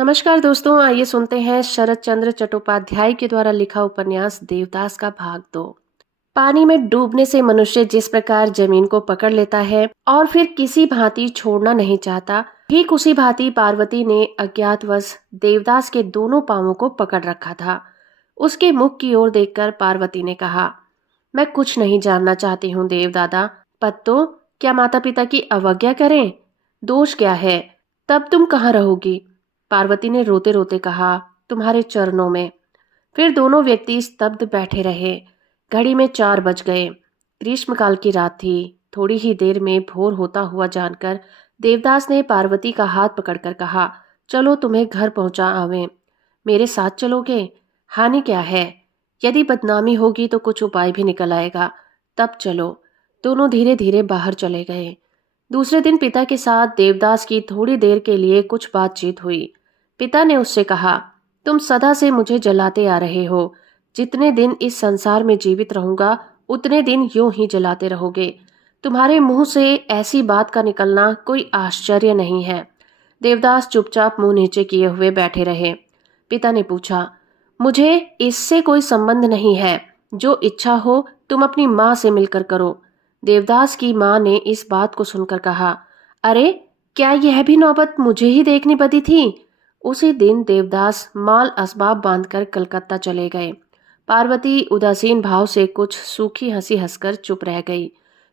नमस्कार दोस्तों, आइए सुनते हैं शरत चंद्र चट्टोपाध्याय के द्वारा लिखा उपन्यास देवदास का भाग 2। पानी में डूबने से मनुष्य जिस प्रकार जमीन को पकड़ लेता है और फिर किसी भांति छोड़ना नहीं चाहता, ठीक उसी भांति पार्वती ने अज्ञातवश देवदास के दोनों पांवों को पकड़ रखा था। उसके मुख की ओर देखकर पार्वती ने कहा, मैं कुछ नहीं जानना चाहती हूँ देवदादा। पत्तो, क्या माता पिता की अवज्ञा करें? दोष क्या है? तब तुम कहाँ रहोगी? पार्वती ने रोते रोते कहा, तुम्हारे चरणों में। फिर दोनों व्यक्ति स्तब्ध बैठे रहे। घड़ी में 4 बज गए। ग्रीष्मकाल की रात थी। थोड़ी ही देर में भोर होता हुआ जानकर देवदास ने पार्वती का हाथ पकड़कर कहा, चलो तुम्हें घर पहुंचा आवें। मेरे साथ चलोगे? हानि क्या है? यदि बदनामी होगी तो कुछ उपाय भी निकल आएगा। तब चलो। दोनों धीरे धीरे बाहर चले गए। दूसरे दिन पिता के साथ देवदास की थोड़ी देर के लिए कुछ बातचीत हुई। पिता ने उससे कहा, तुम सदा से मुझे जलाते आ रहे हो। जितने दिन इस संसार में जीवित रहूंगा उतने दिन यूं ही जलाते रहोगे। तुम्हारे मुंह से ऐसी बात का निकलना कोई आश्चर्य नहीं है। देवदास चुपचाप मुंह नीचे किए हुए बैठे रहे। पिता ने पूछा, मुझे इससे कोई संबंध नहीं है। जो इच्छा हो तुम अपनी माँ से मिलकर करो। देवदास की माँ ने इस बात को सुनकर कहा, अरे, क्या यह भी नौबत मुझे ही देखनी पड़ी थी? उसी दिन देवदास माल असबाब बांधकर कलकत्ता चले गए। पार्वती उदासीन भाव से कुछ सूखी हंसी हंसकर चुप रह गई।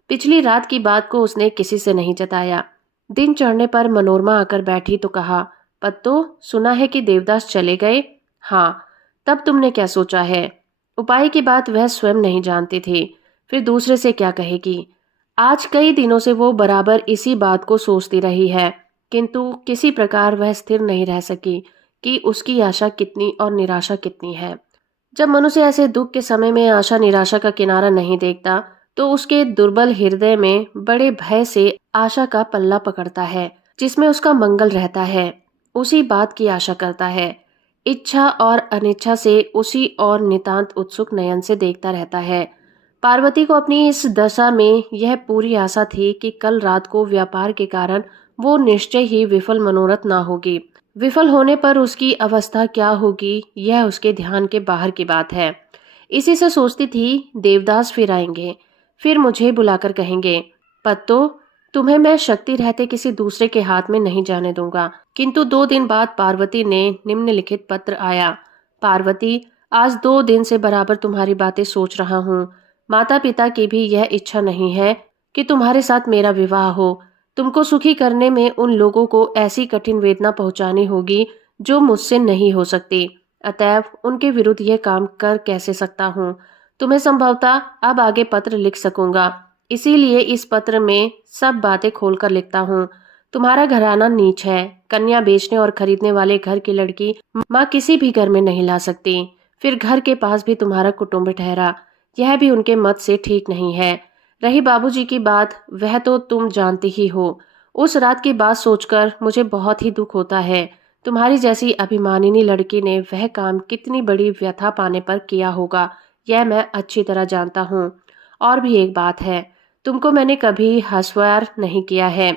पिछली रात की बात को उसने किसी से नहीं जताया। दिन चढ़ने पर मनोरमा आकर बैठी तो कहा, पत्तो, सुना है कि देवदास चले गए? हाँ। तब तुमने क्या सोचा है? उपाय की बात वह स्वयं नहीं जानती थी, फिर दूसरे से क्या कहेगी। आज कई दिनों से वो बराबर इसी बात को सोचती रही है, किंतु किसी प्रकार वह स्थिर नहीं रह सकी कि उसकी आशा कितनी और निराशा कितनी है। जब मनुष्य ऐसे दुख के समय में आशा निराशा का किनारा नहीं देखता तो उसके दुर्बल हृदय में बड़े भय से आशा का पल्ला पकड़ता है, जिसमें उसका मंगल रहता है। उसी बात की आशा करता है। इच्छा और अनिच्छा से उसी और नितांत उत्सुक नयन से देखता रहता है। पार्वती को अपनी इस दशा में यह पूरी आशा थी कि कल रात को व्यापार के कारण वो निश्चय ही विफल मनोरथ ना होगी। विफल होने पर उसकी अवस्था क्या होगी, यह उसके ध्यान के बाहर की बात है। इसी से सोचती थी, देवदास फिर आएंगे, फिर मुझे बुलाकर कहेंगे, पत्तो, तुम्हें मैं शक्ति रहते किसी दूसरे के हाथ में नहीं जाने दूंगा। किंतु 2 दिन बाद पार्वती ने निम्नलिखित पत्र आया। पार्वती, आज 2 दिन से बराबर तुम्हारी बातें सोच रहा हूँ। माता पिता की भी यह इच्छा नहीं है कि तुम्हारे साथ मेरा विवाह हो। तुमको सुखी करने में उन लोगों को ऐसी कठिन वेदना पहुंचानी होगी जो मुझसे नहीं हो सकती। अतएव उनके विरुद्ध यह काम कर कैसे सकता हूँ। तुम्हें संभवतः अब आगे पत्र लिख सकूंगा, इसीलिए इस पत्र में सब बातें खोलकर लिखता हूँ। तुम्हारा घराना नीच है। कन्या बेचने और खरीदने वाले घर की लड़की माँ किसी भी घर में नहीं ला सकती। फिर घर के पास भी तुम्हारा कुटुंब ठहरा, यह भी उनके मत से ठीक नहीं है। रही बाबूजी की बात, वह तो तुम जानती ही हो। उस रात की बात सोचकर मुझे बहुत ही दुख होता है। तुम्हारी जैसी अभिमानिनी लड़की ने वह काम कितनी बड़ी व्यथा पाने पर किया होगा, यह मैं अच्छी तरह जानता हूँ। और भी एक बात है, तुमको मैंने कभी हंसवार नहीं किया है।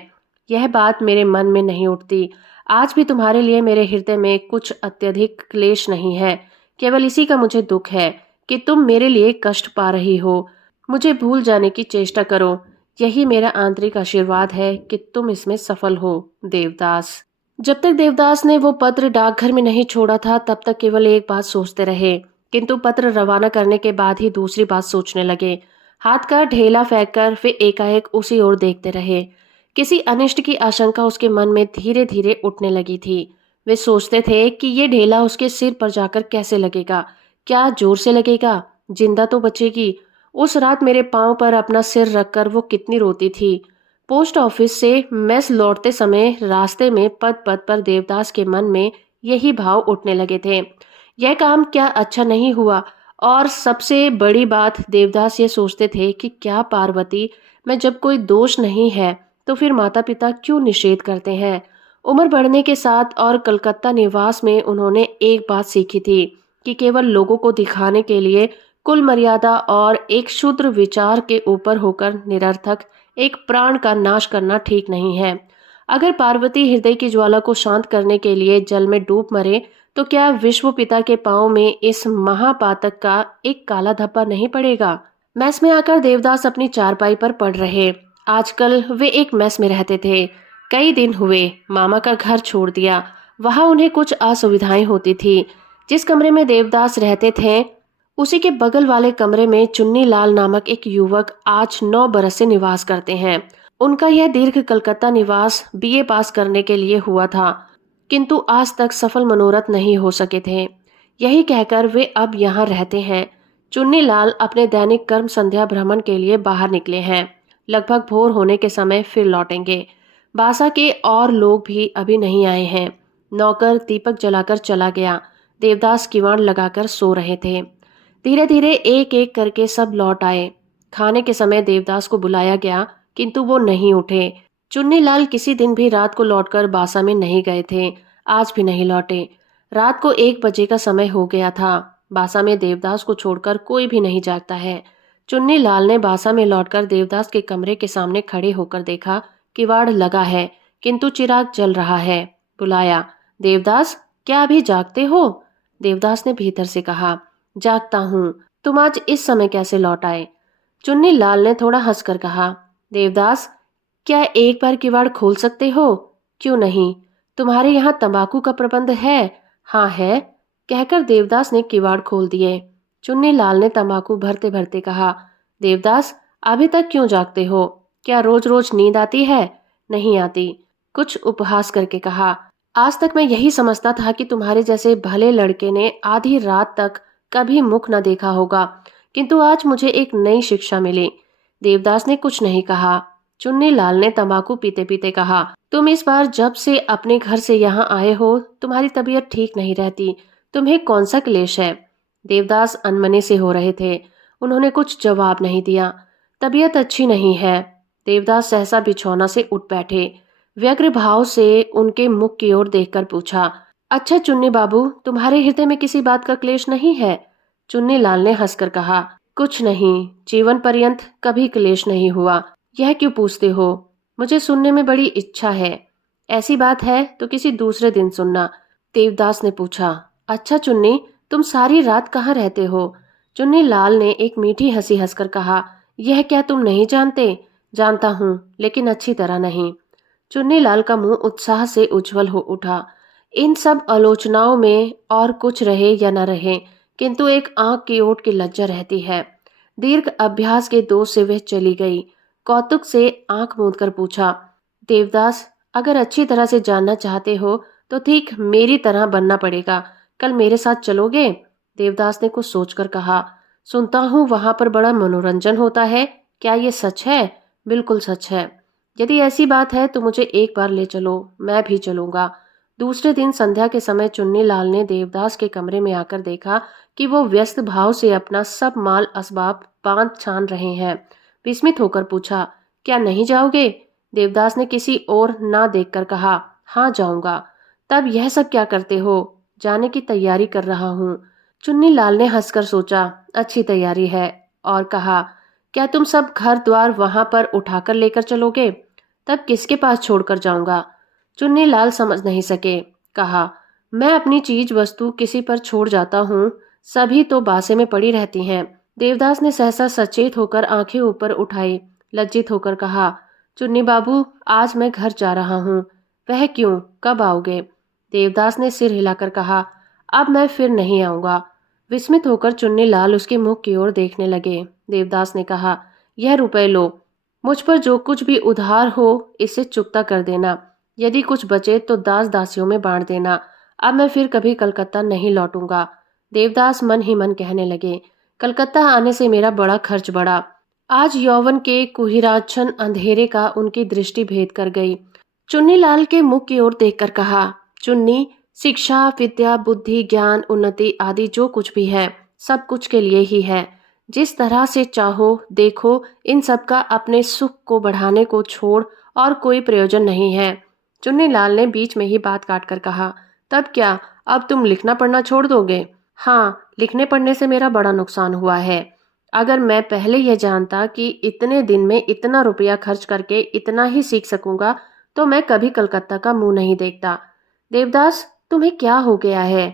यह बात मेरे मन में नहीं उठती। आज भी तुम्हारे लिए मेरे हृदय में कुछ अत्यधिक क्लेश नहीं है। केवल इसी का मुझे दुख है कि तुम मेरे लिए कष्ट पा रही हो। मुझे भूल जाने की चेष्टा करो। यही मेरा आंतरिक आशीर्वाद है कि तुम इसमें सफल हो। देवदास। जब तक देवदास ने वो पत्र डाकघर में नहीं छोड़ा था तब तक केवल एक बात सोचते रहे, किंतु पत्र रवाना करने के बाद ही दूसरी बात सोचने लगे। हाथ का ढेला फेंककर वे एकाएक उसी ओर देखते रहे। किसी अनिष्ट की आशंका उसके मन में धीरे धीरे उठने लगी थी। वे सोचते थे कि ये ढेला उसके सिर पर जाकर कैसे लगेगा। क्या जोर से लगेगा? जिंदा तो बचेगी। उस रात मेरे पांव पर अपना सिर रखकर वो कितनी रोती थी। पोस्ट ऑफिस से मेस लौटते समय रास्ते में पद पद पर देवदास के मन में यही भाव उठने लगे थे। यह काम क्या अच्छा नहीं हुआ? और सबसे बड़ी बात, देवदास ये सोचते थे कि क्या पार्वती में जब कोई दोष नहीं है तो फिर माता पिता क्यों निषेध करते हैं। उम्र बढ़ने के साथ और कलकत्ता निवास में उन्होंने एक बात सीखी थी कि केवल लोगों को दिखाने के लिए कुल मर्यादा और एक शूद्र विचार के ऊपर होकर निरर्थक एक प्राण का नाश करना ठीक नहीं है। अगर पार्वती हृदय की ज्वाला को शांत करने के लिए जल में डूब मरे तो क्या विश्व पिता के पांव में इस महापातक का एक काला धब्बा नहीं पड़ेगा? मेस में आकर देवदास अपनी चारपाई पर पड़ रहे। आजकल वे एक मेस में रहते थे। कई दिन हुए मामा का घर छोड़ दिया। वहां उन्हें कुछ असुविधाएं होती थी। जिस कमरे में देवदास रहते थे उसी के बगल वाले कमरे में चुन्नी लाल नामक एक युवक आज 9 बरस से निवास करते हैं। उनका यह दीर्घ कलकत्ता निवास बीए पास करने के लिए हुआ था, किंतु आज तक सफल मनोरथ नहीं हो सके थे। यही कहकर वे अब यहाँ रहते हैं। चुन्नी लाल अपने दैनिक कर्म संध्या भ्रमण के लिए बाहर निकले हैं। लगभग भोर होने के समय फिर लौटेंगे। बासा के और लोग भी अभी नहीं आए हैं। नौकर दीपक जलाकर चला गया। देवदास किवाड़ लगाकर सो रहे थे। धीरे धीरे एक एक करके सब लौट आए। खाने के समय देवदास को बुलाया गया, किंतु वो नहीं उठे। चुन्नी लाल किसी दिन भी रात को लौटकर बासा में नहीं गए थे। आज भी नहीं लौटे। रात को 1 बजे का समय हो गया था। बासा में देवदास को छोड़कर कोई भी नहीं जागता है। चुन्नी लाल ने बासा में लौटकर देवदास के कमरे के सामने खड़े होकर देखा, किवाड़ लगा है किंतु चिराग जल रहा है। बुलाया, देवदास क्या अभी जागते हो? देवदास ने भीतर से कहा, जागता हूँ। तुम आज इस समय कैसे लौट आए? चुन्नी लाल ने थोड़ा हंसकर कहा, देवदास क्या एक बार किवाड़ खोल सकते हो? क्यों नहीं? तुम्हारे यहाँ तंबाकू का प्रबंध है? हाँ है, कहकर देवदास ने किवाड़ खोल दिए। चुन्नी लाल ने तंबाकू भरते भरते कहा, देवदास अभी तक क्यों जागते हो? क्या रोज रोज नींद आती है? नहीं आती। कुछ उपहास करके कहा, आज तक मैं यही समझता था कि तुम्हारे जैसे भले लड़के ने आधी रात तक कभी मुख न देखा होगा, किंतु आज मुझे एक नई शिक्षा मिली। देवदास ने कुछ नहीं कहा। चुन्नी लाल ने तंबाकू पीते पीते कहा, तुम इस बार जब से अपने घर से यहाँ आए हो तुम्हारी तबीयत ठीक नहीं रहती। तुम्हें कौन सा क्लेश है? देवदास अनमने से हो रहे थे। उन्होंने कुछ जवाब नहीं दिया। तबीयत अच्छी नहीं है। देवदास सहसा बिछौना से उठ बैठे। व्यग्र भाव से उनके मुख की ओर देखकर पूछा, अच्छा चुन्नी बाबू, तुम्हारे हृदय में किसी बात का क्लेश नहीं है? चुन्नी लाल ने हंसकर कहा, कुछ नहीं, जीवन पर्यंत कभी क्लेश नहीं हुआ। यह क्यों पूछते हो? मुझे सुनने में बड़ी इच्छा है। ऐसी बात है तो किसी दूसरे दिन सुनना। देवदास ने पूछा, अच्छा चुन्नी, तुम सारी रात कहाँ रहते हो? चुन्नी लाल ने एक मीठी हंसी हंसकर कहा, यह क्या तुम नहीं जानते? जानता हूँ, लेकिन अच्छी तरह नहीं। चुन्नी लाल का मुंह उत्साह से उज्जवल हो उठा। इन सब आलोचनाओं में और कुछ रहे या न रहे, किंतु एक आंख की ओट की लज्जा रहती है। दीर्घ अभ्यास के दोष से वह चली गई। कौतुक से आंख मूंद कर पूछा, देवदास अगर अच्छी तरह से जानना चाहते हो तो ठीक मेरी तरह बनना पड़ेगा। कल मेरे साथ चलोगे? देवदास ने कुछ सोचकर कहा, सुनता हूँ वहां पर बड़ा मनोरंजन होता है। क्या ये सच है? बिल्कुल सच है। यदि ऐसी बात है तो मुझे एक बार ले चलो, मैं भी चलूंगा। दूसरे दिन संध्या के समय चुन्नी लाल ने देवदास के कमरे में आकर देखा कि वो व्यस्त भाव से अपना सब माल असबाब बांध छान रहे हैं। विस्मित होकर पूछा, क्या नहीं जाओगे? देवदास ने किसी और ना देखकर कहा, हाँ जाऊंगा। तब यह सब क्या करते हो? जाने की तैयारी कर रहा हूँ। चुन्नी लाल ने हंसकर सोचा, अच्छी तैयारी है, और कहा, क्या तुम सब घर द्वार वहां पर उठाकर लेकर चलोगे? तब किसके पास छोड़कर जाऊंगा? चुन्नी लाल समझ नहीं सके। कहा, मैं अपनी चीज वस्तु किसी पर छोड़ जाता हूँ, सभी तो बासे में पड़ी रहती हैं। देवदास ने सहसा सचेत होकर आंखें ऊपर उठाई। लज्जित होकर कहा, चुन्नी बाबू, आज मैं घर जा रहा हूँ। वह क्यों? कब आओगे? देवदास ने सिर हिलाकर कहा, अब मैं फिर नहीं आऊंगा। विस्मित होकर चुन्नी लाल उसके मुख की ओर देखने लगे। देवदास ने कहा, यह रुपए लो। मुझ पर जो कुछ भी उधार हो इसे चुकता कर देना। यदि कुछ बचे तो दास दासियों में बांट देना। अब मैं फिर कभी कलकत्ता नहीं लौटूंगा। देवदास मन ही मन कहने लगे, कलकत्ता आने से मेरा बड़ा खर्च बढ़ा। आज यौवन के कुहिराच्छन अंधेरे का उनकी दृष्टि भेद कर गई। चुन्नी लाल के मुख की ओर देखकर कहा, चुन्नी, शिक्षा, विद्या, बुद्धि, ज्ञान, उन्नति आदि जो कुछ भी है सब कुछ के लिए ही है। जिस तरह से चाहो देखो, इन सब का अपने सुख को बढ़ाने को छोड़ और कोई प्रयोजन नहीं है। चुन्नी लाल ने बीच में ही बात काट कर कहा, तब क्या अब तुम लिखना पढ़ना छोड़ दोगे? हाँ, लिखने पढ़ने से मेरा बड़ा नुकसान हुआ है। अगर मैं पहले यह जानता कि इतने दिन में इतना रुपया खर्च करके इतना ही सीख सकूंगा तो मैं कभी कलकत्ता का मुंह नहीं देखता। देवदास, तुम्हें क्या हो गया है?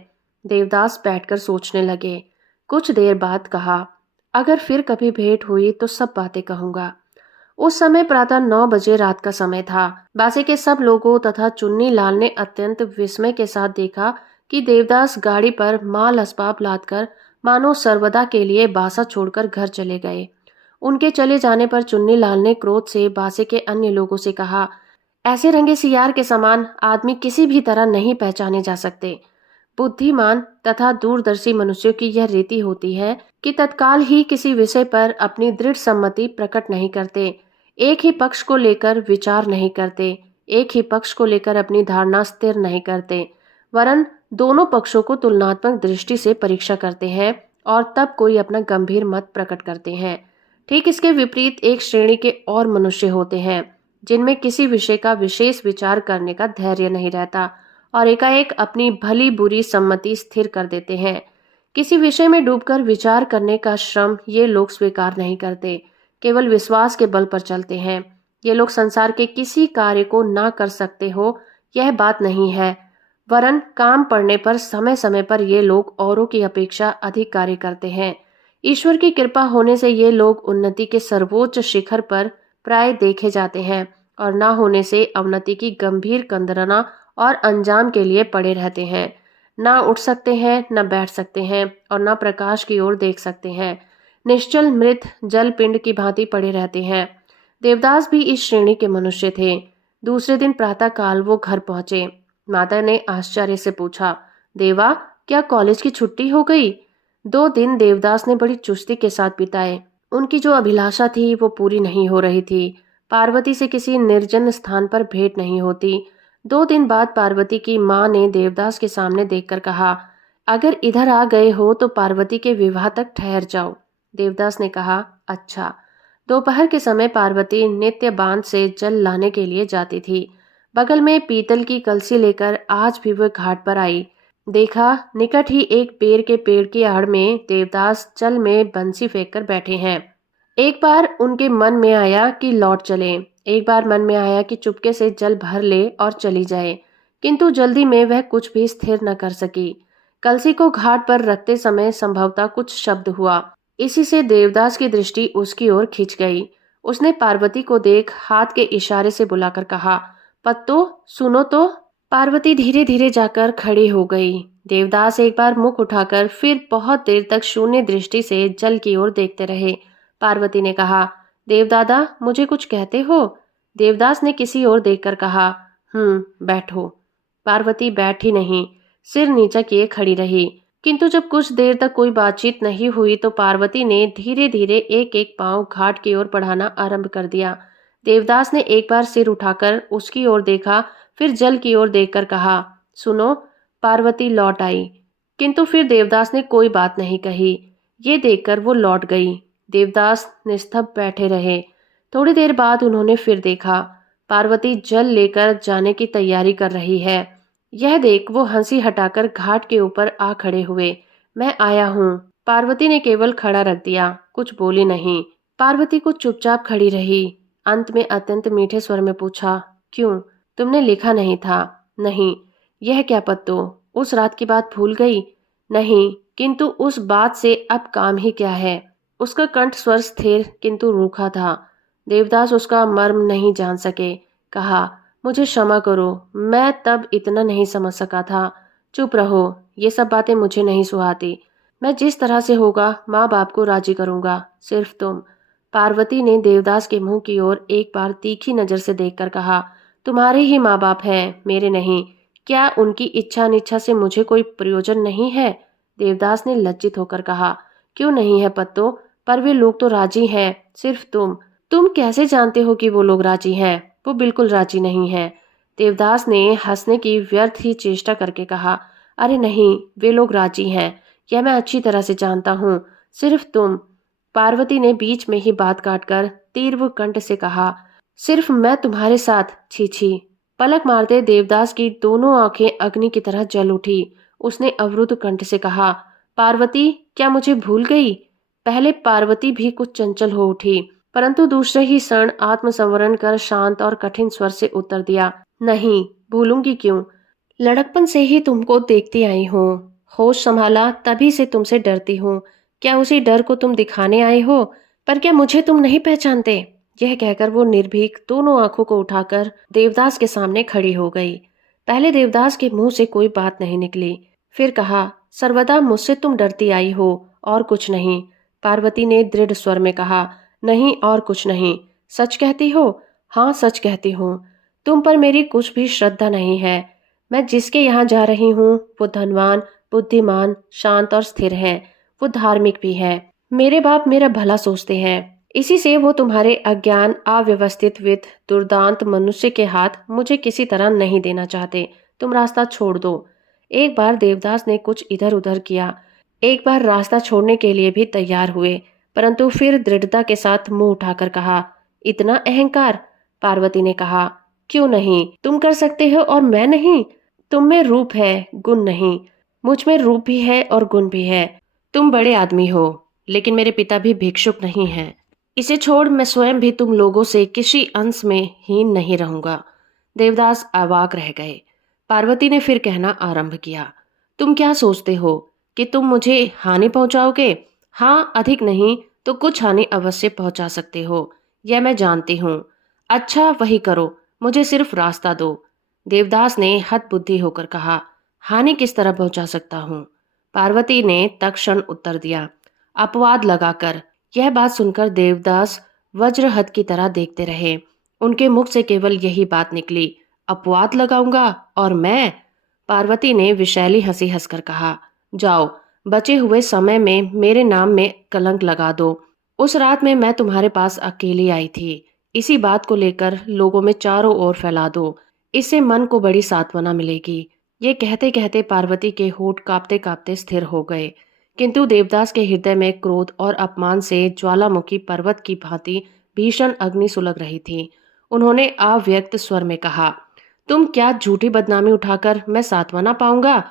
देवदास बैठकर सोचने लगे। कुछ देर बाद कहा, अगर फिर कभी भेंट हुई तो सब बातें कहूंगा। उस समय प्रातः 9 बजे रात का समय था। बासे के सब लोगों तथा चुन्नी लाल ने अत्यंत विस्मय के साथ देखा कि देवदास गाड़ी पर माल असबाब लादकर मानो सर्वदा के लिए बासा छोड़कर घर चले गए। उनके चले जाने पर चुन्नी लाल ने क्रोध से बासे के अन्य लोगों से कहा, ऐसे रंगे सियार के समान आदमी किसी भी तरह नहीं पहचाने जा सकते। बुद्धिमान तथा दूरदर्शी मनुष्यों की यह रीति होती है कि तत्काल ही किसी विषय पर अपनी दृढ़ सम्मति प्रकट नहीं करते, एक ही पक्ष को लेकर विचार नहीं करते, एक ही पक्ष को लेकर अपनी धारणा स्थिर नहीं करते, वरन दोनों पक्षों को तुलनात्मक दृष्टि से परीक्षा करते हैं और तब कोई अपना गंभीर मत प्रकट करते हैं। ठीक इसके विपरीत एक श्रेणी के और मनुष्य होते हैं जिनमें किसी विषय का विशेष विचार करने का धैर्य नहीं रहता और एकाएक अपनी भली बुरी सम्मति स्थिर कर देते हैं। किसी विषय में डूबकर विचार करने का श्रम ये लोग स्वीकार नहीं करते, केवल विश्वास के बल पर चलते हैं। ये लोग संसार के किसी कार्य को ना कर सकते हो यह बात नहीं है, वरन काम पड़ने पर समय समय पर ये लोग औरों की अपेक्षा अधिक कार्य करते हैं। ईश्वर की कृपा होने से ये लोग उन्नति के सर्वोच्च शिखर पर प्राय देखे जाते हैं और ना होने से अवनति की गंभीर कंदरना और अंजाम के लिए पड़े रहते हैं। ना उठ सकते हैं, न बैठ सकते हैं और न प्रकाश की ओर देख सकते हैं। निश्चल मृत जल पिंड की भांति पड़े रहते हैं। देवदास भी इस श्रेणी के मनुष्य थे। दूसरे दिन प्रातः काल वो घर पहुंचे। माता ने आश्चर्य से पूछा, देवा, क्या कॉलेज की छुट्टी हो गई? 2 दिन देवदास ने बड़ी चुस्ती के साथ बिताए। उनकी जो अभिलाषा थी वो पूरी नहीं हो रही थी। पार्वती से किसी निर्जन स्थान पर भेंट नहीं होती। 2 दिन बाद पार्वती की माँ ने देवदास के सामने देखकर कहा, अगर इधर आ गए हो तो पार्वती के विवाह तक ठहर जाओ। देवदास ने कहा, अच्छा। दोपहर के समय पार्वती नित्य बांध से जल लाने के लिए जाती थी। बगल में पीतल की कलसी लेकर आज भी वह घाट पर आई। देखा, निकट ही एक बेर के पेड़ की आड़ में देवदास जल में बंसी फेंक कर बैठे हैं। एक बार उनके मन में आया कि लौट चले, एक बार मन में आया कि चुपके से जल भर ले और चली जाए, किंतु जल्दी में वह कुछ भी स्थिर न कर सकी। कलसी को घाट पर रखते समय संभवतः कुछ शब्द हुआ। इसी से देवदास की दृष्टि उसकी ओर खिंच गई। उसने पार्वती को देख हाथ के इशारे से बुलाकर कहा, पत्तो, सुनो तो। पार्वती धीरे धीरे जाकर खड़ी हो गई। देवदास एक बार मुख उठाकर फिर बहुत देर तक शून्य दृष्टि से जल की ओर देखते रहे। पार्वती ने कहा, देवदादा, मुझे कुछ कहते हो? देवदास ने किसी ओर देखकर कहा, बैठो। पार्वती बैठी नहीं, सिर नीचा किए खड़ी रही। किंतु जब कुछ देर तक कोई बातचीत नहीं हुई तो पार्वती ने धीरे धीरे एक एक पांव घाट की ओर बढ़ाना आरंभ कर दिया। देवदास ने एक बार सिर उठाकर उसकी ओर देखा, फिर जल की ओर देखकर कहा, सुनो। पार्वती लौट आई, किंतु फिर देवदास ने कोई बात नहीं कही। ये देखकर वो लौट गई। देवदास निस्तब्ध बैठे रहे। थोड़ी देर बाद उन्होंने फिर देखा, पार्वती जल लेकर जाने की तैयारी कर रही है। यह देख वो हंसी हटाकर घाट के ऊपर आ खड़े हुए। मैं आया हूँ। पार्वती ने केवल खड़ा रख दिया, कुछ बोली नहीं। पार्वती को चुपचाप खड़ी रही। अंत में अत्यंत मीठे स्वर में पूछा, क्यों? तुमने लिखा नहीं था? नहीं। यह क्या पत्तो, उस रात की बात भूल गई? नहीं, किंतु उस बात से अब काम ही क्या है? उसका कंठ स्वर स्थिर किंतु रूखा था। देवदास उसका मर्म नहीं जान सके। कहा, मुझे क्षमा करो, मैं तब इतना नहीं समझ सका था। चुप रहो, ये सब बातें मुझे नहीं सुहाती। मैं जिस तरह से होगा माँ बाप को राजी करूंगा, सिर्फ तुम। पार्वती ने देवदास के मुंह की ओर एक बार तीखी नजर से देखकर कहा, तुम्हारे ही माँ बाप हैं, मेरे नहीं। क्या उनकी इच्छा अनिच्छा से मुझे कोई प्रयोजन नहीं है? देवदास ने लज्जित होकर कहा, क्यों नहीं है पत्तो, पर वे लोग तो राजी हैं, सिर्फ तुम कैसे जानते हो कि वो लोग राजी हैं? वो बिल्कुल राजी नहीं है। देवदास ने हंसने की व्यर्थ ही चेष्टा करके कहा, अरे नहीं, वे लोग राजी हैं, यह मैं अच्छी तरह से जानता हूँ, सिर्फ तुम। पार्वती ने बीच में ही बात काटकर तीव्र कंठ से कहा, सिर्फ मैं तुम्हारे साथ? छी छी। पलक मारते देवदास की दोनों आंखें अग्नि की तरह जल उठी। उसने अवरुद्ध कंठ से कहा, पार्वती, क्या मुझे भूल गई? पहले पार्वती भी कुछ चंचल हो उठी, परंतु दूसरे ही क्षण आत्मसंवरण कर शांत और कठिन स्वर से उत्तर दिया, नहीं भूलूंगी क्यों। लड़कपन से ही तुमको देखती आई हूँ, होश संभाला तभी से तुमसे डरती हूँ। क्या उसी डर को तुम दिखाने आए हो? पर क्या मुझे तुम नहीं पहचानते? यह कहकर वो निर्भीक दोनों आंखों को उठाकर देवदास के सामने खड़ी हो गई। पहले देवदास के मुंह से कोई बात नहीं निकली। फिर कहा, सर्वदा मुझसे तुम डरती आई हो और कुछ नहीं। पार्वती ने दृढ़ स्वर में कहा, नहीं और कुछ नहीं। सच कहती हो? हाँ सच कहती हूँ। तुम पर मेरी कुछ भी श्रद्धा नहीं है। मैं जिसके यहाँ जा रही हूँ वो धनवान, बुद्धिमान, शांत और स्थिर है। वो धार्मिक भी है। मेरे बाप मेरा भला सोचते हैं। इसी से वो तुम्हारे अज्ञान, अव्यवस्थित वित्त, दुर्दांत मनुष्य के हाथ मुझे किसी तरह नहीं देना चाहते। तुम रास्ता छोड़ दो। एक बार देवदास ने कुछ इधर उधर किया, एक बार रास्ता छोड़ने के लिए भी तैयार हुए, परंतु फिर दृढ़ता के साथ मुंह उठाकर कहा, इतना अहंकार? पार्वती ने कहा, क्यों नहीं, तुम कर सकते हो और मैं नहीं? तुम में रूप है, गुण नहीं। मुझ में रूप भी है और गुण भी है। तुम बड़े आदमी हो, लेकिन मेरे पिता भी भिक्षुक नहीं हैं। इसे छोड़ मैं स्वयं भी तुम लोगों से किसी अंश में हीन नहीं रहूंगा। देवदास अवाक रह गए। पार्वती ने फिर कहना आरंभ किया, तुम क्या सोचते हो कि तुम मुझे हानि पहुंचाओगे? हाँ, अधिक नहीं तो कुछ हानि अवश्य पहुंचा सकते हो, यह मैं जानती हूँ। अच्छा वही करो, मुझे सिर्फ रास्ता दो। देवदास ने हतबुद्धि होकर कहा, हानि किस तरह पहुंचा सकता हूँ? पार्वती ने तत्क्षण उत्तर दिया, अपवाद लगाकर। यह बात सुनकर देवदास वज्रहत की तरह देखते रहे। उनके मुख से केवल यही बात निकली, अपवाद लगाऊंगा? और मैं? पार्वती ने विशैली हंसी हंसकर कहा, जाओ, बचे हुए समय में मेरे नाम में कलंक लगा दो। उस रात में मैं तुम्हारे पास अकेली आई थी, इसी बात को लेकर लोगों में चारों ओर फैला दो। इससे मन को बड़ी सांत्वना मिलेगी। ये कहते कहते पार्वती के होठ कांपते कांपते स्थिर हो गए, किंतु देवदास के हृदय में क्रोध और अपमान से ज्वालामुखी पर्वत की भांति भीषण अग्नि सुलग रही थी। उन्होंने अव्यक्त स्वर में कहा, तुम क्या झूठी बदनामी उठाकर मैं सांत्वना पाऊंगा?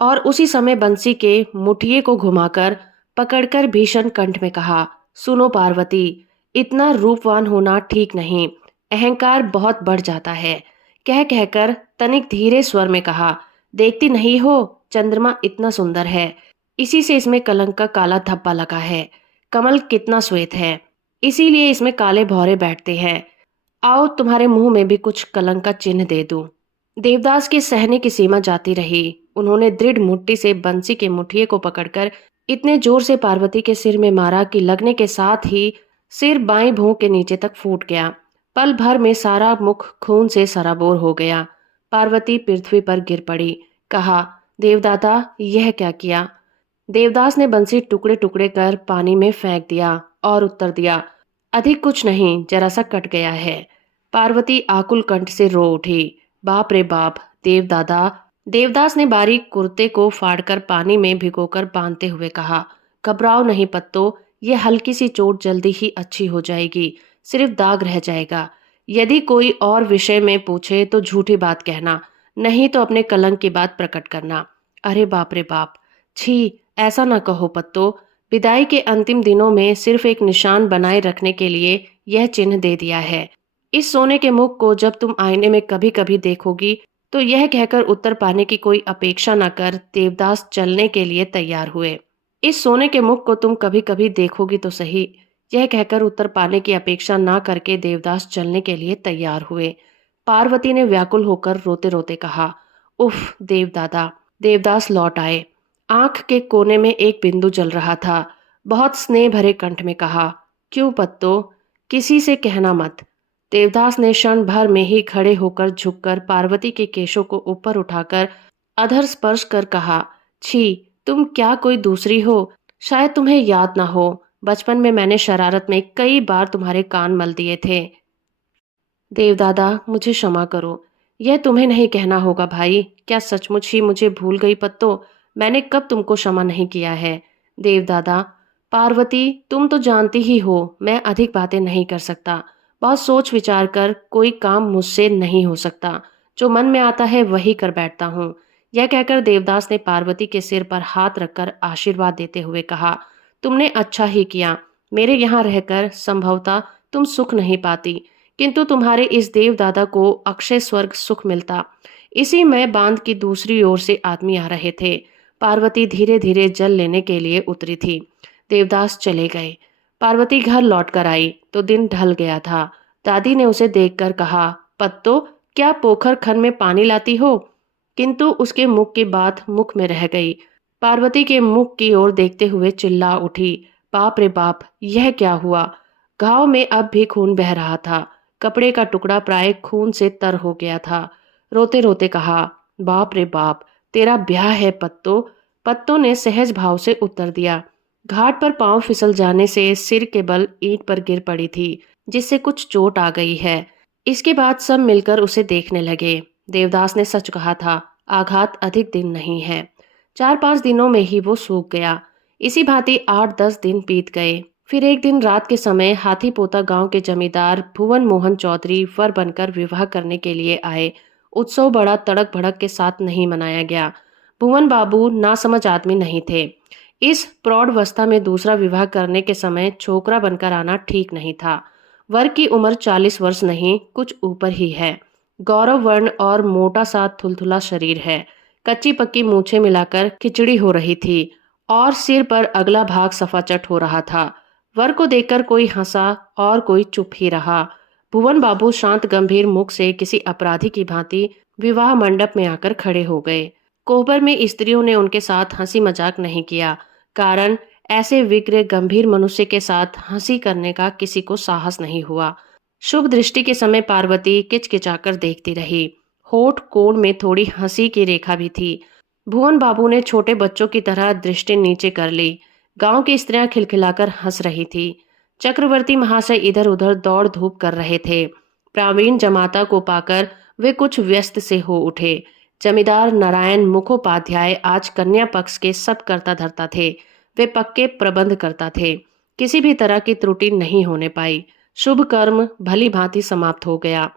और उसी समय बंसी के मुठिए को घुमाकर पकड़कर भीषण कंठ में कहा, सुनो पार्वती, इतना रूपवान होना ठीक नहीं, अहंकार बहुत बढ़ जाता है। कह कहकर तनिक धीरे स्वर में कहा, देखती नहीं हो चंद्रमा इतना सुंदर है, इसी से इसमें कलंक का काला धब्बा लगा है। कमल कितना श्वेत है, इसीलिए इसमें काले भौरे बैठते हैं। आओ तुम्हारे मुंह में भी कुछ कलंक का चिन्ह दे दूं। देवदास के सहने की सीमा जाती रही। उन्होंने दृढ़ मुट्ठी से बंसी के मुठिए को पकड़कर इतने जोर से पार्वती के सिर में मारा कि लगने के साथ ही सिर बाएं भौं के नीचे तक फूट गया। पल भर में सारा मुख खून से सराबोर हो गया। पार्वती पृथ्वी पर गिर पड़ी। कहा, देवदाता यह क्या किया? देवदास ने बंसी टुकड़े टुकड़े कर पानी में फेंक दिया और उत्तर दिया, अधिक कुछ नहीं, जरा सा कट गया है। पार्वती आकुल कंठ से रो उठी। बाप रे बाप, देवदादा। देवदास ने बारीक कुर्ते को फाड़कर पानी में भिगोकर बांधते हुए कहा, घबराओ नहीं पत्तो, ये हल्की सी चोट जल्दी ही अच्छी हो जाएगी, सिर्फ दाग रह जाएगा। यदि कोई और विषय में पूछे तो झूठी बात कहना, नहीं तो अपने कलंक की बात प्रकट करना। अरे बाप रे बाप, छी, ऐसा ना कहो पत्तो। विदाई के अंतिम दिनों में सिर्फ एक निशान बनाए रखने के लिए यह चिन्ह दे दिया है। इस सोने के मुख को जब तुम आईने में कभी कभी देखोगी तो यह कहकर उत्तर पाने की कोई अपेक्षा न कर देवदास चलने के लिए तैयार हुए। इस सोने के मुख को तुम कभी कभी देखोगी तो सही, यह कहकर उत्तर पाने की अपेक्षा ना करके देवदास चलने के लिए तैयार हुए। पार्वती ने व्याकुल होकर रोते रोते कहा, उफ देवदादा। देवदास लौट आए। आंख के कोने में एक बिंदु जल रहा था। बहुत स्नेह भरे कंठ में कहा, क्यों पत्तो, किसी से कहना मत। देवदास ने क्षण भर में ही खड़े होकर झुककर पार्वती के केशों को ऊपर उठाकर अधर स्पर्श कर कहा, छी, तुम क्या कोई दूसरी हो? शायद तुम्हें याद ना हो, बचपन में मैंने शरारत में कई बार तुम्हारे कान मल दिए थे। देवदादा मुझे क्षमा करो, यह तुम्हें नहीं कहना होगा भाई। क्या सचमुच ही मुझे भूल गई पत्तो? मैंने कब तुमको क्षमा नहीं किया है? देवदादा, पार्वती तुम तो जानती ही हो मैं अधिक बातें नहीं कर सकता। बहुत सोच विचार कर कोई काम मुझसे नहीं हो सकता। जो मन में आता है वही कर बैठता हूँ। यह कहकर देवदास ने पार्वती के सिर पर हाथ रखकर आशीर्वाद देते हुए कहा, तुमने अच्छा ही किया। मेरे यहाँ रहकर संभवतः तुम सुख नहीं पाती, किंतु तुम्हारे इस देव दादा को अक्षय स्वर्ग सुख मिलता। इसी में बांध की दूसरी ओर से आदमी आ रहे थे। पार्वती धीरे धीरे जल लेने के लिए उतरी थी। देवदास चले गए। पार्वती घर लौट कर आई तो दिन ढल गया था। दादी ने उसे देखकर कहा, पत्तो, क्या पोखर खन में पानी लाती हो? किंतु उसके मुख की बात मुख में रह गई। पार्वती के मुख की ओर देखते हुए चिल्ला उठी, बाप रे बाप, यह क्या हुआ? घाव में अब भी खून बह रहा था। कपड़े का टुकड़ा प्राय खून से तर हो गया था। रोते रोते कहा, बाप रे बाप, तेरा ब्याह है पत्तो। पत्तो ने सहज भाव से उत्तर दिया। घाट पर पांव फिसल जाने से सिर के बल ईंट पर गिर पड़ी थी, जिससे कुछ चोट आ गई है। इसके बाद सब मिलकर उसे देखने लगे। देवदास ने सच कहा था, आघात अधिक दिन नहीं है। 4-5 दिनों में ही वो सूख गया। इसी भांति 8-10 दिन बीत गए। फिर एक दिन रात के समय हाथी पोता गांव के जमींदार भुवन मोहन चौधरी वर बनकर विवाह करने के लिए आए। उत्सव बड़ा तड़क भड़क के साथ नहीं मनाया गया। भुवन बाबू नासमझ आदमी नहीं थे। इस प्रौढ़वस्था में दूसरा विवाह करने के समय छोकरा बनकर आना ठीक नहीं था। वर की उम्र 40 वर्ष नहीं, कुछ ऊपर ही है। गौरव वर्ण और मोटा सा थुलथुला शरीर है। कच्ची पक्की मूछें मिलाकर खिचड़ी हो रही थी और सिर पर अगला भाग सफाचट हो रहा था। वर को देखकर कोई हंसा और कोई चुप ही रहा। भुवन बाबू शांत गंभीर मुख से किसी अपराधी की भांति विवाह मंडप में आकर खड़े हो गए। कोहबर में स्त्रियों ने उनके साथ हंसी मजाक नहीं किया, कारण ऐसे विग्र गंभीर मनुष्य के साथ हंसी करने का किसी को साहस नहीं हुआ। शुभ दृष्टि के समय पार्वती किचकिचाकर देखती रही। होठ कोण में थोड़ी हंसी की रेखा भी थी। भुवन बाबू ने छोटे बच्चों की तरह दृष्टि नीचे कर ली। गांव की स्त्रियां खिलखिलाकर हंस रही थी। चक्रवर्ती महाशय इधर उधर दौड़ धूप कर रहे थे। प्रवीण जमाता को पाकर वे कुछ व्यस्त से हो उठे। जमींदार नारायण मुखोपाध्याय आज कन्या पक्ष के सब करता धरता थे। वे पक्के प्रबंध करता थे। किसी भी तरह की त्रुटि नहीं होने पाई। शुभ कर्म भली भांति समाप्त हो गया।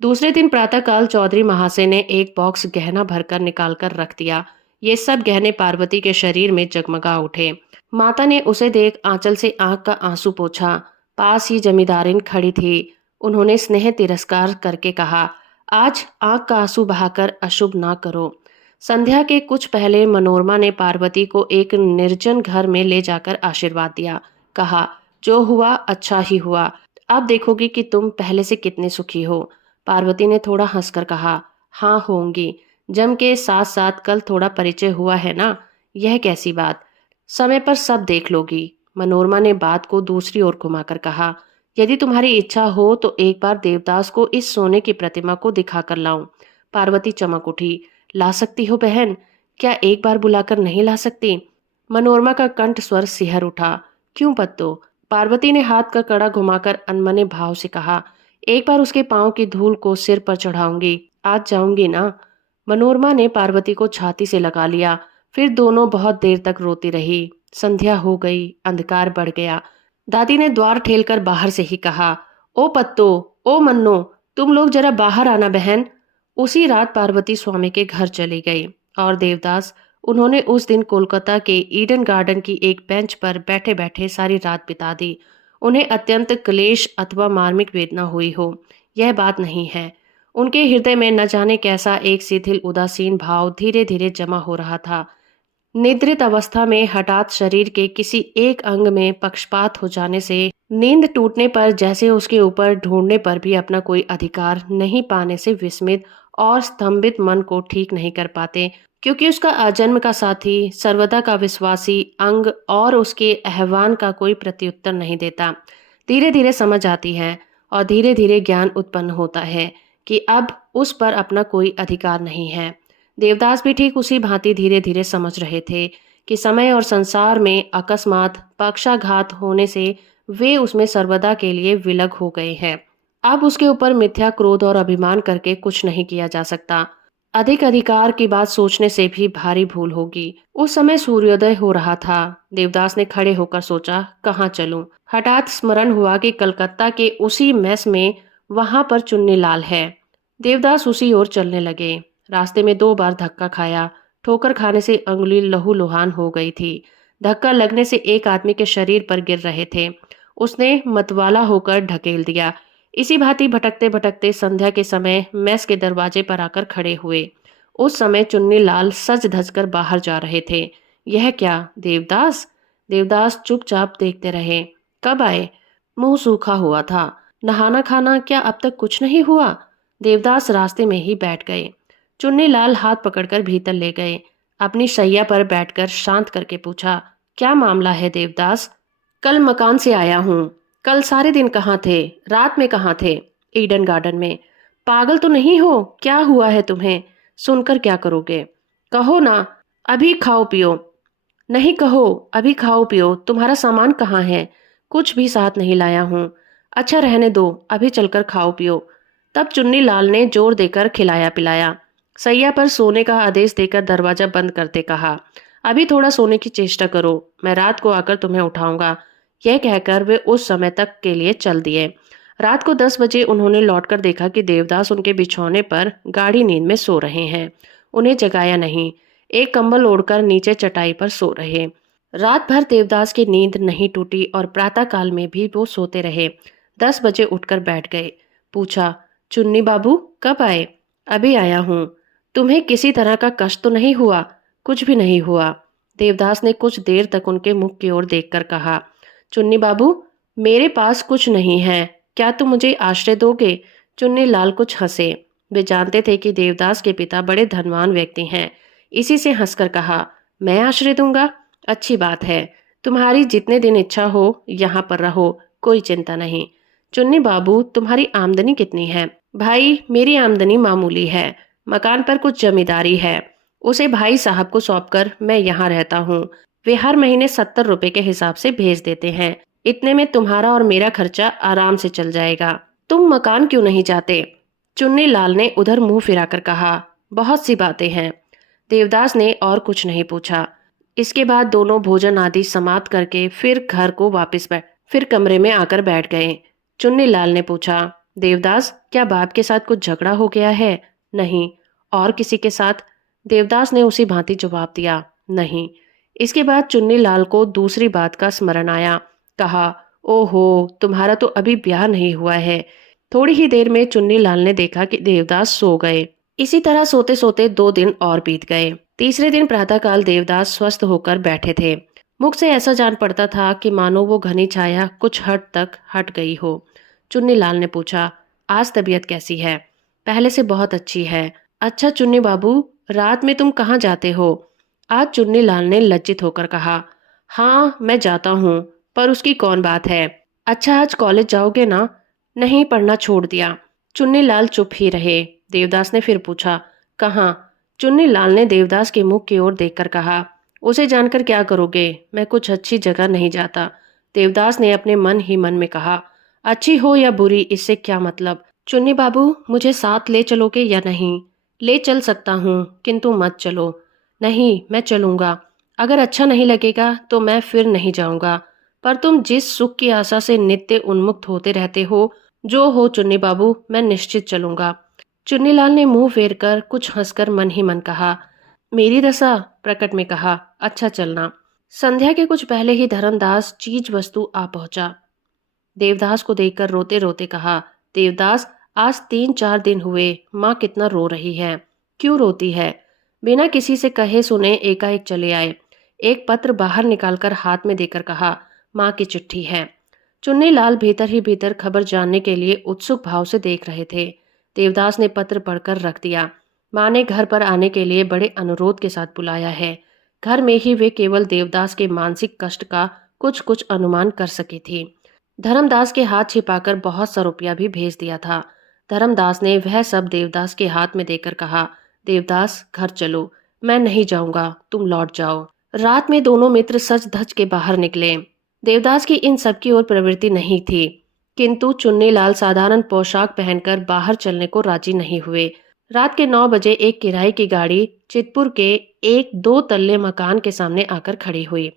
दूसरे दिन प्रातःकाल चौधरी महाशय ने एक बॉक्स गहना भरकर निकालकर रख दिया। ये सब गहने पार्वती के शरीर में जगमगा उठे। माता ने उसे देख आंचल से आंख का आंसू पोंछा। पास ही जमींदारिन खड़ी थी। उन्होंने स्नेह तिरस्कार करके कहा, आज आंख का आंसू बहाकर अशुभ ना करो। संध्या के कुछ पहले मनोरमा ने पार्वती को एक निर्जन घर में ले जाकर आशीर्वाद दिया। कहा, जो हुआ अच्छा ही हुआ। अब देखोगी कि तुम पहले से कितने सुखी हो। पार्वती ने थोड़ा हंसकर कहा, हाँ होंगी। जम के साथ साथ कल थोड़ा परिचय हुआ है ना, यह कैसी बात, समय पर सब देख लोगी। मनोरमा ने बात को दूसरी ओर घुमाकर कहा, यदि तुम्हारी इच्छा हो तो एक बार देवदास को इस सोने की प्रतिमा को दिखाकर लाऊं। पार्वती चमक उठी, ला सकती हो बहन, क्या एक बार बुलाकर नहीं ला सकती? मनोरमा का कंठ स्वर सिहर उठा। क्यों पत्तो? पार्वती ने हाथ का कड़ा घुमाकर अनमने भाव से कहा, एक बार उसके पांव की धूल को सिर पर चढ़ाऊंगी। आज जाऊंगी ना? मनोरमा ने पार्वती को छाती से लगा लिया। फिर दोनों बहुत देर तक रोती रही। संध्या हो गई, अंधकार बढ़ गया। दादी ने द्वार ठेलकर बाहर से ही कहा, ओ पत्तो, ओ मन्नो, तुम लोग जरा बाहर आना बहन। उसी रात पार्वती स्वामी के घर चली गई और देवदास, उन्होंने उस दिन कोलकाता के ईडन गार्डन की एक बेंच पर बैठे बैठे सारी रात बिता दी। उन्हें अत्यंत क्लेश अथवा मार्मिक वेदना हुई हो, यह बात नहीं है। उनके हृदय में न जाने कैसा एक शिथिल उदासीन भाव धीरे धीरे जमा हो रहा था। निद्रित अवस्था में हठात शरीर के किसी एक अंग में पक्षपात हो जाने से, नींद टूटने पर जैसे उसके ऊपर ढूंढने पर भी अपना कोई अधिकार नहीं पाने से विस्मित और स्तंभित मन को ठीक नहीं कर पाते, क्योंकि उसका आजन्म का साथी, सर्वदा का विश्वासी अंग और उसके आह्वान का कोई प्रत्युत्तर नहीं देता। धीरे धीरे समझ आती है और धीरे धीरे ज्ञान उत्पन्न होता है कि अब उस पर अपना कोई अधिकार नहीं है। देवदास भी ठीक उसी भांति धीरे धीरे समझ रहे थे कि समय और संसार में अकस्मात पक्षाघात होने से वे उसमें सर्वदा के लिए विलग हो गए हैं। अब उसके ऊपर मिथ्या क्रोध और अभिमान करके कुछ नहीं किया जा सकता। अधिक अधिकार की बात सोचने से भी भारी भूल होगी। उस समय सूर्योदय हो रहा था। देवदास ने खड़े होकर सोचा, कहाँ चलूं? हठात स्मरण हुआ कि कलकत्ता के उसी मेस में वहां पर चुन्नी लाल है। देवदास उसी ओर चलने लगे। रास्ते में 2 बार धक्का खाया। ठोकर खाने से अंगुली लहूलुहान हो गई थी। धक्का लगने से एक आदमी के शरीर पर गिर रहे थे। उसने मतवाला होकर ढकेल दिया। इसी भांति भटकते भटकते संध्या के समय मेस के दरवाजे पर आकर खड़े हुए। उस समय चुन्नी लाल सज धज कर बाहर जा रहे थे। यह क्या, देवदास? देवदास चुपचाप देखते रहे। कब आए? मुंह सूखा हुआ था। नहाना खाना क्या अब तक कुछ नहीं हुआ? देवदास रास्ते में ही बैठ गए। चुन्नी लाल हाथ पकड़कर भीतर ले गए। अपनी शैया पर बैठकर शांत करके पूछा, क्या मामला है देवदास? कल मकान से आया हूँ। कल सारे दिन कहाँ थे? रात में कहाँ थे? ईडन गार्डन में। पागल तो नहीं हो? क्या हुआ है तुम्हें? सुनकर क्या करोगे? कहो ना। अभी खाओ पियो। नहीं, कहो अभी खाओ पियो। तुम्हारा सामान कहाँ है? कुछ भी साथ नहीं लाया हूँ। अच्छा रहने दो, अभी चलकर खाओ पियो। तब चुन्नी लाल ने जोर देकर खिलाया पिलाया। सैया पर सोने का आदेश देकर दरवाजा बंद करते कहा, अभी थोड़ा सोने की चेष्टा करो, मैं रात को आकर तुम्हें उठाऊंगा। यह कहकर वे उस समय तक के लिए चल दिए। रात को 10 बजे उन्होंने लौटकर देखा कि देवदास उनके बिछौने पर गाढ़ी नींद में सो रहे हैं। उन्हें जगाया नहीं। एक कंबल ओढ़कर नीचे चटाई पर सो रहे। रात भर देवदास की नींद नहीं टूटी और प्रातःकाल में भी वो सोते रहे। 10 बजे उठकर बैठ गए। पूछा, चुन्नी बाबू कब आए? अभी आया हूँ। तुम्हें किसी तरह का कष्ट तो नहीं हुआ? कुछ भी नहीं हुआ। देवदास ने कुछ देर तक उनके मुख की ओर देखकर कहा, चुन्नी बाबू मेरे पास कुछ नहीं है, क्या तुम मुझे आश्रय दोगे? चुन्नी लाल कुछ हंसे। वे जानते थे कि देवदास के पिता बड़े धनवान व्यक्ति हैं। इसी से हंसकर कहा, मैं आश्रय दूंगा? अच्छी बात है। तुम्हारी जितने दिन इच्छा हो यहाँ पर रहो, कोई चिंता नहीं। चुन्नी बाबू तुम्हारी आमदनी कितनी है? भाई मेरी आमदनी मामूली है। मकान पर कुछ जमींदारी है, उसे भाई साहब को सौंपकर मैं यहाँ रहता हूँ। वे हर महीने 70 रुपए के हिसाब से भेज देते हैं। इतने में तुम्हारा और मेरा खर्चा आराम से चल जाएगा। तुम मकान क्यों नहीं चाहते? चुन्नी लाल ने उधर मुंह फिराकर कहा, बहुत सी बातें हैं। देवदास ने और कुछ नहीं पूछा। इसके बाद दोनों भोजन आदि समाप्त करके फिर कमरे में आकर बैठ गए। चुन्नी लाल ने पूछा, देवदास क्या बाप के साथ कुछ झगड़ा हो गया है? नहीं। और किसी के साथ? देवदास ने उसी भांति जवाब दिया, नहीं। इसके बाद चुन्नी लाल को दूसरी बात का स्मरण आया। कहा, ओहो तुम्हारा तो अभी ब्याह नहीं हुआ है। थोड़ी ही देर में चुन्नी लाल ने देखा कि देवदास सो गए। इसी तरह सोते सोते 2 दिन और बीत गए। तीसरे दिन प्रातःकाल देवदास स्वस्थ होकर बैठे थे। मुख से ऐसा जान पड़ता था कि मानो वो घनी छाया कुछ हद तक हट गई हो। चुन्नी लाल ने पूछा, आज तबीयत कैसी है? पहले से बहुत अच्छी है। अच्छा चुन्नी बाबू, रात में तुम कहाँ जाते हो? आज चुन्नी लाल ने लज्जित होकर कहा, हाँ मैं जाता हूँ, पर उसकी कौन बात है। अच्छा आज कॉलेज जाओगे ना? नहीं, पढ़ना छोड़ दिया। चुन्नी लाल चुप ही रहे। देवदास ने फिर पूछा, कहाँ? चुन्नी लाल ने देवदास के मुख की ओर देखकर कहा, उसे जानकर क्या करोगे? मैं कुछ अच्छी जगह नहीं जाता। देवदास ने अपने मन ही मन में कहा, अच्छी हो या बुरी इससे क्या मतलब। चुन्नी बाबू मुझे साथ ले चलोगे या नहीं? ले चल सकता हूँ, किंतु मत चलो। नहीं, मैं चलूंगा। अगर अच्छा नहीं लगेगा तो मैं फिर नहीं जाऊंगा। पर तुम जिस सुख की आशा से नित्य उन्मुक्त होते रहते हो, जो हो चुन्नी बाबू, मैं निश्चित चलूंगा। चुन्नीलाल ने मुंह फेर कर कुछ हंसकर मन ही मन कहा, मेरी दशा। प्रकट में कहा, अच्छा चलना। संध्या के कुछ पहले ही धर्मदास चीज वस्तु आ पहुंचा। देवदास को देखकर रोते रोते कहा, देवदास आज 3-4 दिन हुए, माँ कितना रो रही है। क्यों रोती है? बिना किसी से कहे सुने एकाएक चले आए। एक पत्र बाहर निकालकर हाथ में देकर कहा, माँ की चिट्ठी है। चुन्नी लाल भीतर ही भीतर खबर जानने के लिए उत्सुक भाव से देख रहे थे। देवदास ने पत्र पढ़कर रख दिया। माँ ने घर पर आने के लिए बड़े अनुरोध के साथ बुलाया है। घर में ही वे केवल देवदास के मानसिक कष्ट का कुछ कुछ अनुमान कर सकी थी। धर्मदास के हाथ छिपाकर बहुत सा रुपया भी भेज दिया था। धर्मदास ने वह सब देवदास के हाथ में देकर कहा, देवदास घर चलो, मैं नहीं जाऊंगा, तुम लौट जाओ। रात में दोनों मित्र सज धज के बाहर निकले। देवदास की इन सब की ओर प्रवृत्ति नहीं थी, किंतु चुन्नीलाल साधारण पोशाक पहनकर बाहर चलने को राजी नहीं हुए। रात के 9 बजे एक किराए की गाड़ी चितपुर के एक 2 तल्ले मकान के सामने आकर खड़ी हुई।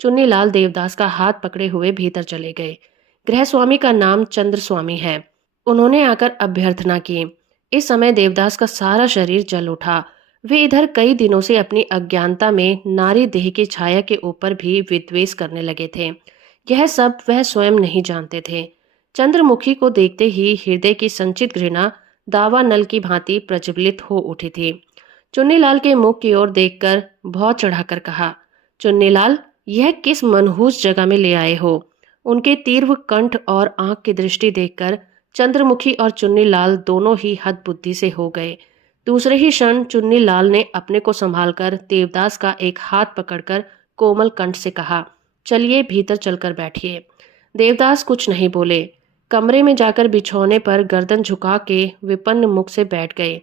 चुन्नीलाल देवदास का हाथ पकड़े हुए भीतर चले गए। गृह स्वामी का नाम चंद्र स्वामी है। उन्होंने आकर अभ्यर्थना की। इस समय देवदास का सारा शरीर जल उठा। वे इधर कई दिनों से अपनी अज्ञानता में नारी देह की छाया के ऊपर भी विद्वेष करने लगे थे। यह सब वह स्वयं नहीं जानते थे। चंद्रमुखी को देखते ही हृदय की संचित घृणा दावा नल की भांति प्रज्वलित हो उठी थी। चुन्नीलाल के मुख की ओर देखकर भौं चढ़ाकर कहा, चुन्नीलाल, यह किस मनहूस जगह में ले आए हो? उनके तीव्र कंठ और आंख की दृष्टि देखकर चंद्रमुखी और चुन्नीलाल दोनों ही हतबुद्धि से हो गए। दूसरे ही क्षण चुन्नीलाल ने अपने को संभालकर देवदास का एक हाथ पकड़कर कोमल कंठ से कहा, चलिए भीतर चलकर बैठिए। देवदास कुछ नहीं बोले। कमरे में जाकर बिछौने पर गर्दन झुका के विपन्न मुख से बैठ गए।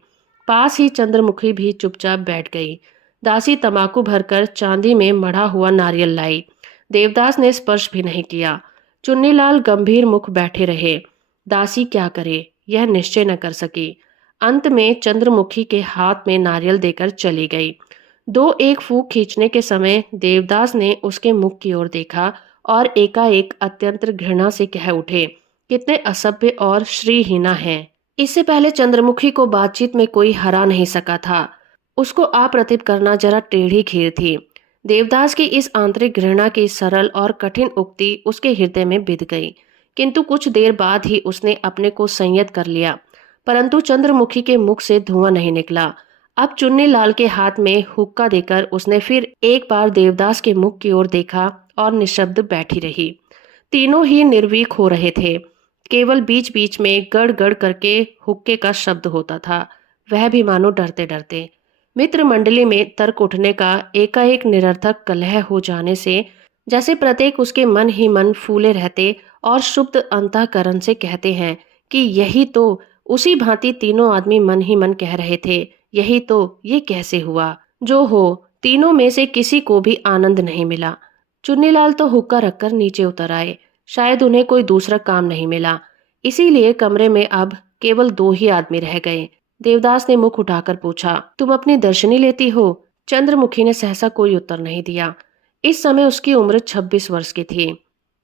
पास ही चंद्रमुखी भी चुपचाप बैठ गई। दासी तमाकू भरकर चांदी में मढ़ा हुआ नारियल लाई। देवदास ने स्पर्श भी नहीं किया। चुन्नीलाल गंभीर मुख बैठे रहे। दासी क्या करे, यह निश्चय न कर सकी। अंत में चंद्रमुखी के हाथ में नारियल देकर चली गई। दो एक फूंक खींचने के समय देवदास ने उसके मुख की ओर देखा और एकाएक अत्यंत घृणा से कह उठे, कितने असभ्य और श्रीहीना हैं। इससे पहले चंद्रमुखी को बातचीत में कोई हरा नहीं सका था। उसको अप्रतिभ करना जरा टेढ़ी खीर थी। देवदास की इस आंतरिक घृणा की सरल और कठिन उक्ति उसके हृदय में बिध गई, किंतु कुछ देर बाद ही उसने अपने को संयत कर लिया। परंतु चंद्रमुखी के मुख से धुआं नहीं निकला। अब चुन्नीलाल के हाथ में हुक्का देकर उसने फिर एक बार देवदास के मुख की ओर देखा और निशब्द बैठी रही। तीनों ही निर्वीक हो रहे थे। केवल बीच बीच में गड़ गड़ करके हुक्के का शब्द होता था, वह भी मानो डरते डरते। मित्र मंडली में तर्क उठने का एकाएक निरर्थक कलह हो जाने से जैसे प्रत्येक उसके मन ही मन फूले रहते और शुद्ध अंतःकरण से कहते हैं कि यही तो, उसी भांति तीनों आदमी मन ही मन कह रहे थे, यही तो, ये कैसे हुआ? जो हो, तीनों में से किसी को भी आनंद नहीं मिला। चुन्नीलाल तो हुक्का रखकर नीचे उतर आए। शायद उन्हें कोई दूसरा काम नहीं मिला, इसीलिए कमरे में अब केवल दो ही आदमी रह गए। देवदास ने मुख उठाकर पूछा, तुम अपनी दर्शनी लेती हो? चंद्रमुखी ने सहसा कोई उत्तर नहीं दिया। इस समय उसकी उम्र 26 वर्ष की थी।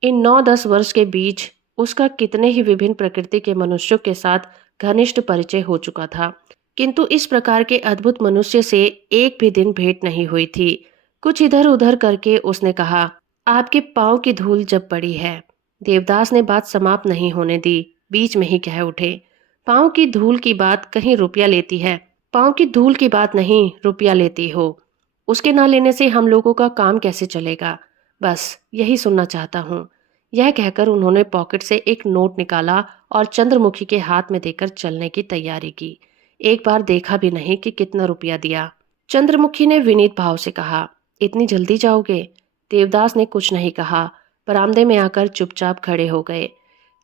इन 9-10 वर्ष के बीच उसका कितने ही विभिन्न प्रकृति के मनुष्यों के साथ घनिष्ठ परिचय हो चुका था, किंतु इस प्रकार के अद्भुत मनुष्य से एक भी दिन भेंट नहीं हुई थी। कुछ इधर उधर करके उसने कहा, आपके पांव की धूल जब पड़ी है। देवदास ने बात समाप्त नहीं होने दी, बीच में ही कह उठे, पांव की धूल की बात कहीं रुपया लेती है? पांव की धूल की बात नहीं, रुपया लेती हो। उसके ना लेने से हम लोगों का काम कैसे चलेगा? बस यही सुनना चाहता हूँ। यह कहकर उन्होंने पॉकेट से एक नोट निकाला और चंद्रमुखी के हाथ में देकर चलने की तैयारी की। एक बार देखा भी नहीं कि कितना रुपया दिया। चंद्रमुखी ने विनीत भाव से कहा, इतनी जल्दी जाओगे? देवदास ने कुछ नहीं कहा, बरामदे में आकर चुपचाप खड़े हो गए।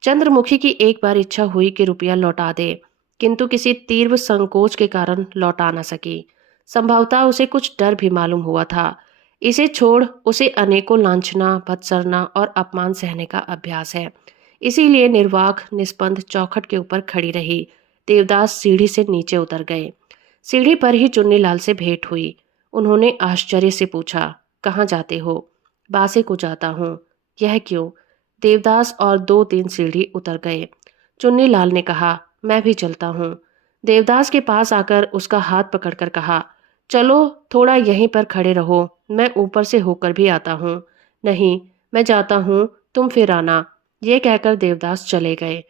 चंद्रमुखी की एक बार इच्छा हुई कि रुपया लौटा दे, किंतु किसी तीव्र संकोच के कारण लौटा न सकी। संभवतः उसे कुछ डर भी मालूम हुआ था। इसे छोड़ उसे अनेकों लांछना, भत्सरना और अपमान सहने का अभ्यास है। इसीलिए निर्वाक निस्पंद चौखट के ऊपर खड़ी रही। देवदास सीढ़ी से नीचे उतर गए। सीढ़ी पर ही चुन्नीलाल से भेंट हुई। उन्होंने आश्चर्य से पूछा, कहाँ जाते हो? बासे को जाता हूँ। यह क्यों? देवदास और 2-3 सीढ़ी उतर गए। चुन्नीलाल ने कहा, मैं भी चलता हूँ। देवदास के पास आकर उसका हाथ पकड़कर कहा, चलो थोड़ा यहीं पर खड़े रहो, मैं ऊपर से होकर भी आता हूँ। नहीं, मैं जाता हूँ, तुम फिर आना। ये कहकर देवदास चले गए।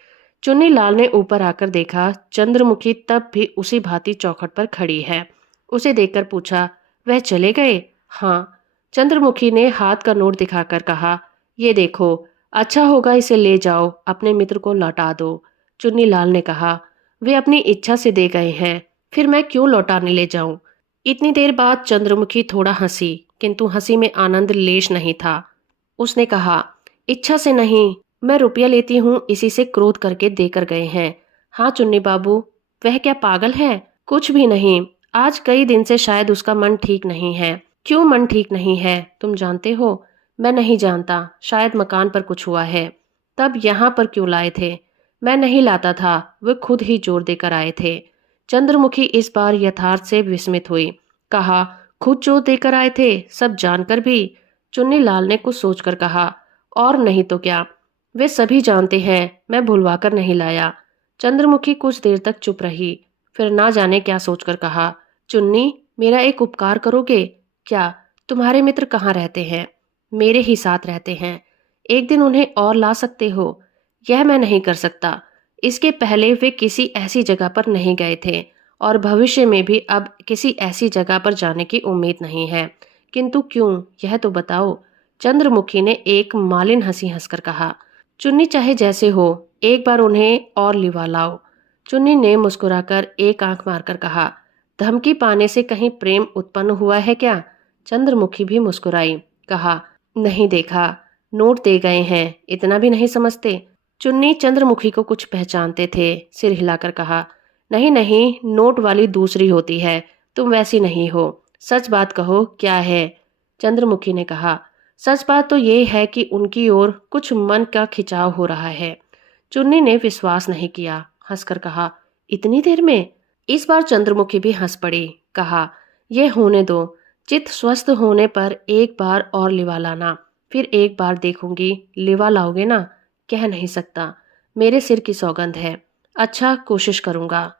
चुन्नीलाल ने ऊपर आकर देखा, चंद्रमुखी तब भी उसी भांति चौखट पर खड़ी है। उसे देखकर पूछा, वह चले गए? हाँ। चंद्रमुखी ने हाथ का नोट दिखाकर कहा, ये देखो, अच्छा होगा इसे ले जाओ, अपने मित्र को लौटा दो। चुन्नीलाल ने कहा, वे अपनी इच्छा से दे गए हैं, फिर मैं क्यों लौटाने ले जाऊं? इतनी देर बाद चंद्रमुखी थोड़ा हंसी, किंतु हंसी में आनंद लेश नहीं था। उसने कहा, इच्छा से नहीं, मैं रुपया लेती हूँ, इसी से क्रोध करके देकर गए हैं। हाँ चुन्नी बाबू, वह क्या पागल है? कुछ भी नहीं, आज कई दिन से शायद उसका मन ठीक नहीं है। क्यों मन ठीक नहीं है, तुम जानते हो? मैं नहीं जानता, शायद मकान पर कुछ हुआ है। तब यहाँ पर क्यों लाए थे? मैं नहीं लाता था, वे खुद ही जोर देकर आए थे। चंद्रमुखी इस बार यथार्थ से विस्मित हुई। कहा, खुद जोर देकर आए थे, सब जानकर भी? चुन्नीलाल ने कुछ सोचकर कहा, और नहीं तो क्या, वे सभी जानते हैं, मैं भुलवाकर नहीं लाया। चंद्रमुखी कुछ देर तक चुप रही, फिर ना जाने क्या सोचकर कहा, चुन्नी, मेरा एक उपकार करोगे? क्या? तुम्हारे मित्र कहाँ रहते हैं? मेरे ही साथ रहते हैं। एक दिन उन्हें और ला सकते हो। यह मैं नहीं कर सकता। इसके पहले वे किसी ऐसी जगह पर नहीं गए थे और भविष्य में भी अब किसी ऐसी जगह पर जाने की उम्मीद नहीं है। किंतु क्यों, यह तो बताओ। चंद्रमुखी ने एक मालिन हंसी हंसकर कहा। चुन्नी चाहे जैसे हो, एक बार उन्हें और लिवा लाओ। चुन्नी ने मुस्कुराकर एक आंख मारकर कहा। धमकी पाने से कहीं प्रेम उत्पन्न हुआ है क्या? चंद्रमुखी भी मुस्कुराई। कहा, नहीं देखा, नोट दे गए हैं, इतना भी नहीं समझते। चुन्नी चंद्रमुखी को कुछ पहचानते थे, सिर हिलाकर कहा, नहीं नहीं, नोट वाली दूसरी होती है, तुम वैसी नहीं हो। सच बात कहो, क्या है? चंद्रमुखी ने कहा, सच बात तो ये है कि उनकी ओर कुछ मन का खिंचाव हो रहा है। चुन्नी ने विश्वास नहीं किया, हंसकर कहा, इतनी देर में? इस बार चंद्रमुखी भी हंस पड़ी। कहा, यह होने दो, चित्त स्वस्थ होने पर एक बार और लिवा लाना। फिर एक बार देखूंगी, लिवा लाओगे ना? कह नहीं सकता, मेरे सिर की सौगंध है। अच्छा, कोशिश करूंगा।